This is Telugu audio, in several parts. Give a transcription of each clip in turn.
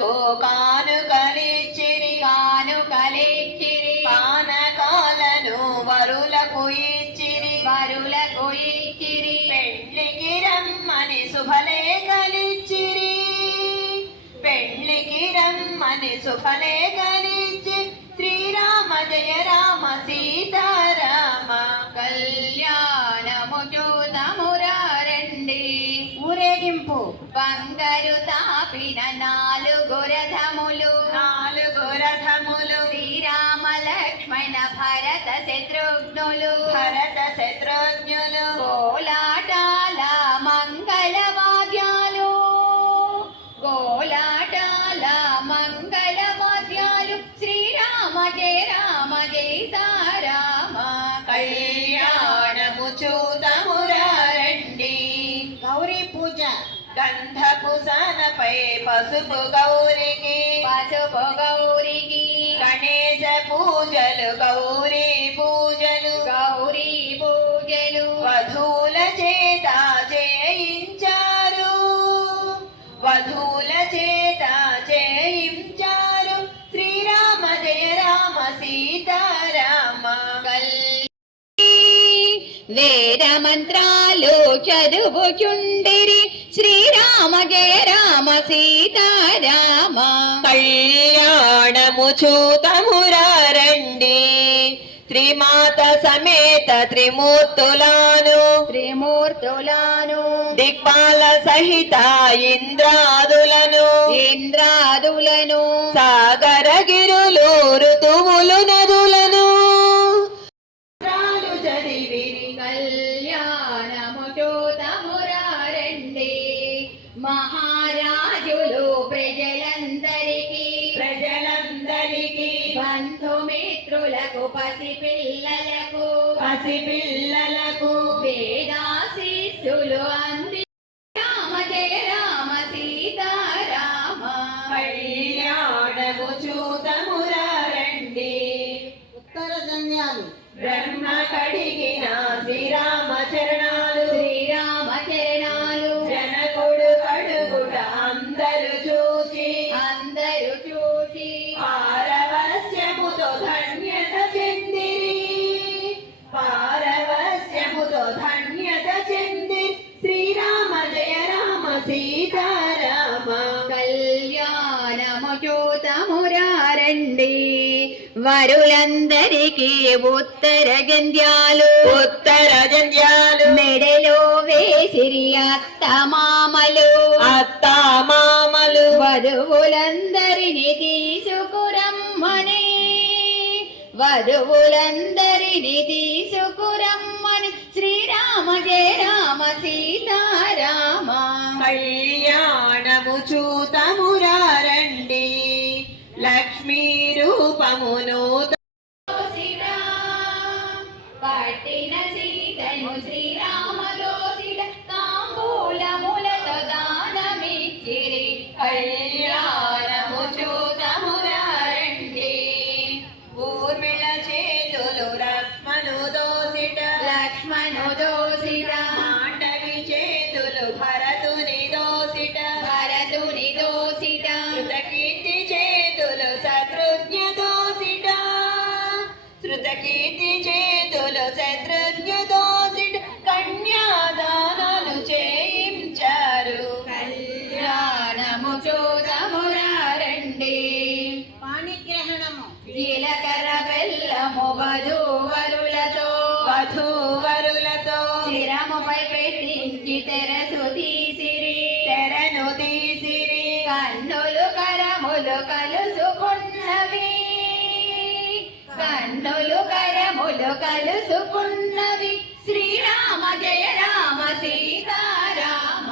కు కానుకలిచ్చిరి. కానుకలిచ్చిరి పానకాలను వరులకు రమ్మని శుభలేఖలిచ్చిరి పెళ్ళికి జయ రామ జయ తారామ కళ్యాణము చూతమురారండి గౌరీ పూజ. గంధపు సనపై పసుపు గౌరికి. పసుపు గౌరికి. గణేశ పూజలు గౌరీ వేద మంత్రాలు చదువుచుండిరి. శ్రీరామ జయ రామ సీతారామ. కళ్యాణము చూతమురారండి. త్రిమాత సమేత త్రిమూర్తులాను. త్రిమూర్తులను. దిక్పాల సహిత ఇంద్రాదులను. బంధుమిత్రులకు పసిపిల్లలకు పసిపిల్లలకు. వేదాశీస్సులు అంది. రామ జయ రామ సీతారామ. కళ్యాణము చూతమురారండి వరులందరికీ ఉత్తర గంధ్యాలు ఉత్తర జంజాలు మెడలో వేసిరి అత్త మామలు. అత్త మామలు. వధువులందరిని తీసుకురమ్మని. వధువులందరిని తీసుకురమ్మని. శ్రీరామ జయ రామ సీతారామ రూపమును పట్టిన సీతను శ్రీరామ దోసిడ తాంబూలములతో దానమిచ్చిరి శృతకీర్తి చేతులు శత్రుఘ్న దోసిట కన్యాదానాలు చేయించారు. కళ్యాణము చూతమురారండి పాణిగ్రహణము. జీలకర్ర బెల్లము వధూవరులతో వధూవరులతో. శిరముపై పెట్టించి తెరసు తీసిరి కలుసుకున్నవి శ్రీరామ జయ రామ సీతారామ.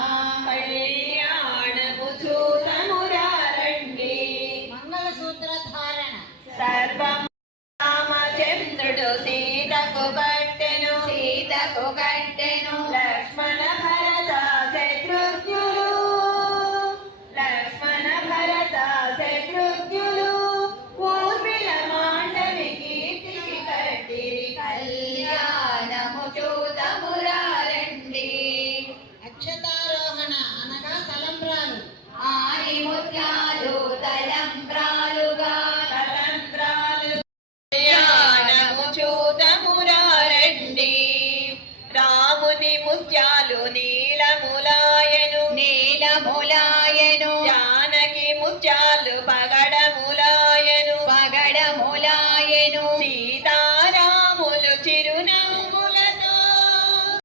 కళ్యాణము చూతమురారండి మంగళసూత్ర ధారణ సర్వం